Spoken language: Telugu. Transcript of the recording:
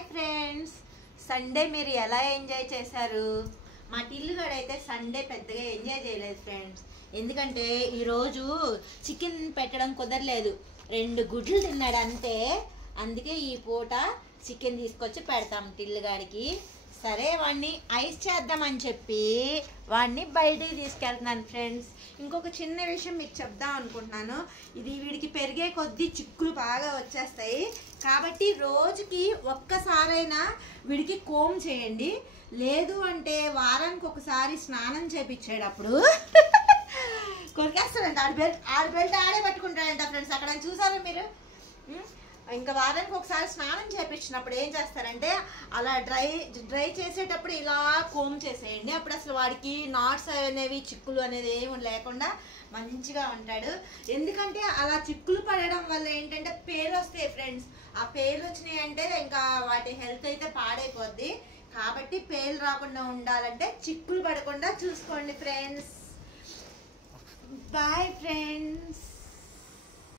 హాయ్ ఫ్రెండ్స్, సండే మీరు ఎలా ఎంజాయ్ చేశారు? మా టిల్లుగాడైతే సండే పెద్దగా ఎంజాయ్ చేయలేదు ఫ్రెండ్స్. ఎందుకంటే ఈరోజు చికెన్ పెట్టడం కుదరలేదు, 2 గుడ్లు తిన్నాడు అంతే. అందుకే ఈ పూట చికెన్ తీసుకొచ్చి పెడతాం టిల్లుగాడికి. సరే వాడిని ఐస్ చేద్దామని చెప్పి వాడిని బయటికి తీసుకెళ్తున్నాను ఫ్రెండ్స్. ఇంకొక చిన్న విషయం మీకు చెప్దాం అనుకుంటున్నాను. ఇది వీడికి పెరిగే కొద్దీ చిక్కులు బాగా వచ్చేస్తాయి కాబట్టి రోజుకి ఒక్కసారైనా వీడికి కోమ్ చేయండి. లేదు అంటే వారానికి ఒకసారి స్నానం చేపించేటప్పుడు కొరికేస్తాడంట. ఆడి బెల్ట్ ఆడే పట్టుకుంటాడంట ఫ్రెండ్స్. అక్కడ చూసారా మీరు? ఇంకా వారానికి ఒకసారి స్నానం చేపించినప్పుడు ఏం చేస్తారంటే అలా డ్రై చేసేటప్పుడు ఇలా కోమ్ చేసేయండి. అప్పుడు అసలు వాడికి నాట్స్ అనేవి చిక్కులు అనేది ఏమి లేకుండా మంచిగా ఉంటాడు. ఎందుకంటే అలా చిక్కులు పడడం వల్ల ఏంటంటే పేలు వస్తాయి ఫ్రెండ్స్. ఆ పేలు వచ్చినాయి అంటే ఇంకా వాటి హెల్త్ అయితే పాడైపోద్ది. కాబట్టి పేలు రాకుండా ఉండాలంటే చిక్కులు పడకుండా చూసుకోండి ఫ్రెండ్స్. Bye friends.